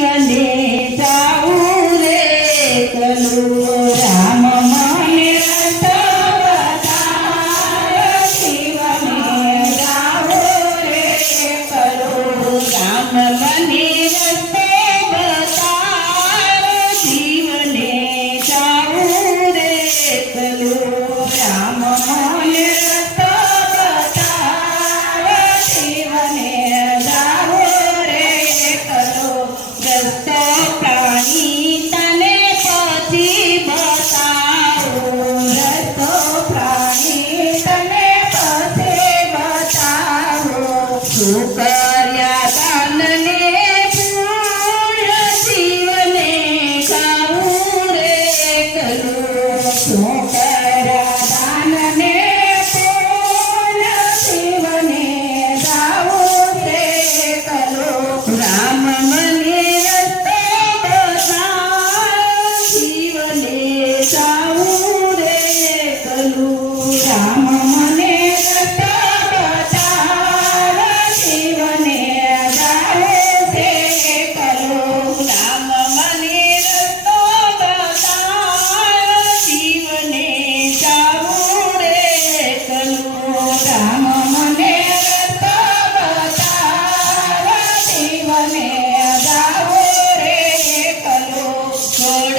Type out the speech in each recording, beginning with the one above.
જીવને જાવું રે એકલું રામ મને રસ્તો બતાવે જીવને જાવું રે એકલું રામ મને રસ્તો બતાવે જીવને જાવું રે એકલું રામ મને રસ્તો બતાવે જીવને જાવું રે એકલું રસ્તો પ્રાણી તને પછી બતાવું રસ્તો પ્રાણી તને પછી બતાવું શું કર્યા દાનને પૂર્ણ જીવને ખાવું રે એકલું શું કર્યા દાનને પૂર્ણ જીવને ગાવું રે એકલું રામ મને રસ્તો બતાવ જીવને જાવું રે એકલું રામ મને રસ્તો બતાવ જીવને જાવું રે એકલું રામ મને રસ્તો બતાવ જીવને જાવું રે એકલું રામ મને રસ્તો બતાવ જીવને જાવું રે એકલું છોડ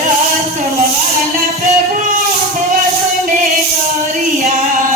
સોમવારના પ્રભુ ઉપવાસ મેં કર્યા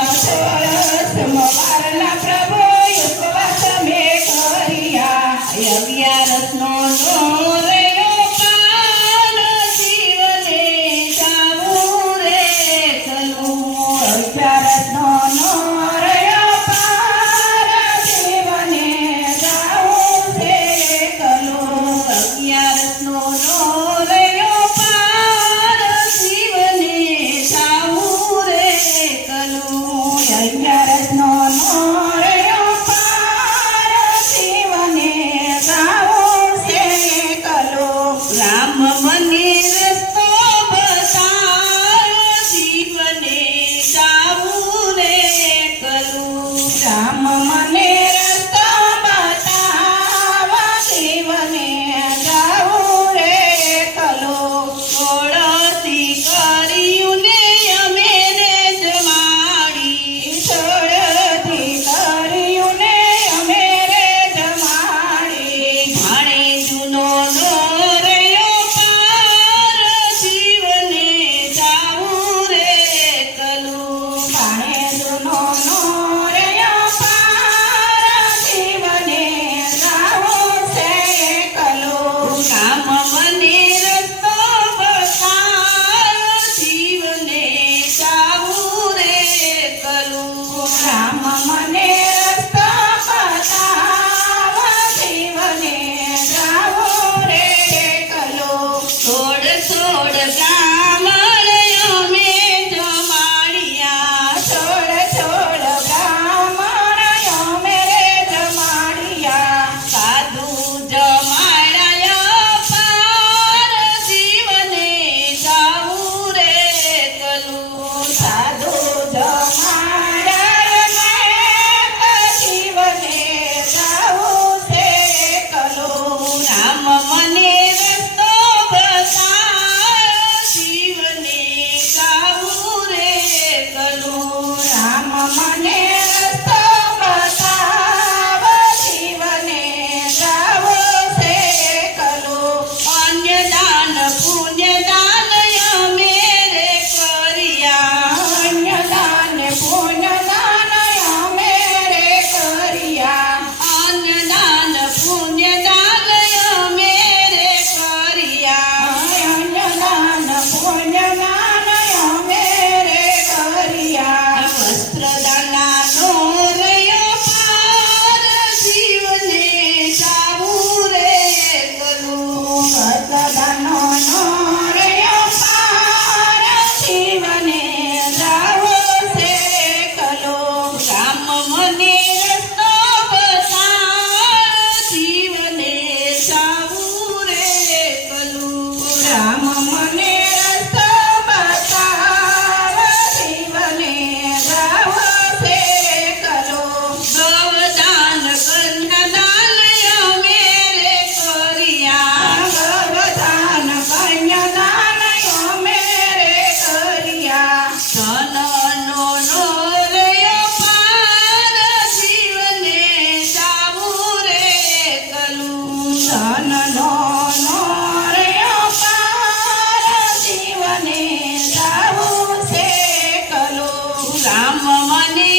મને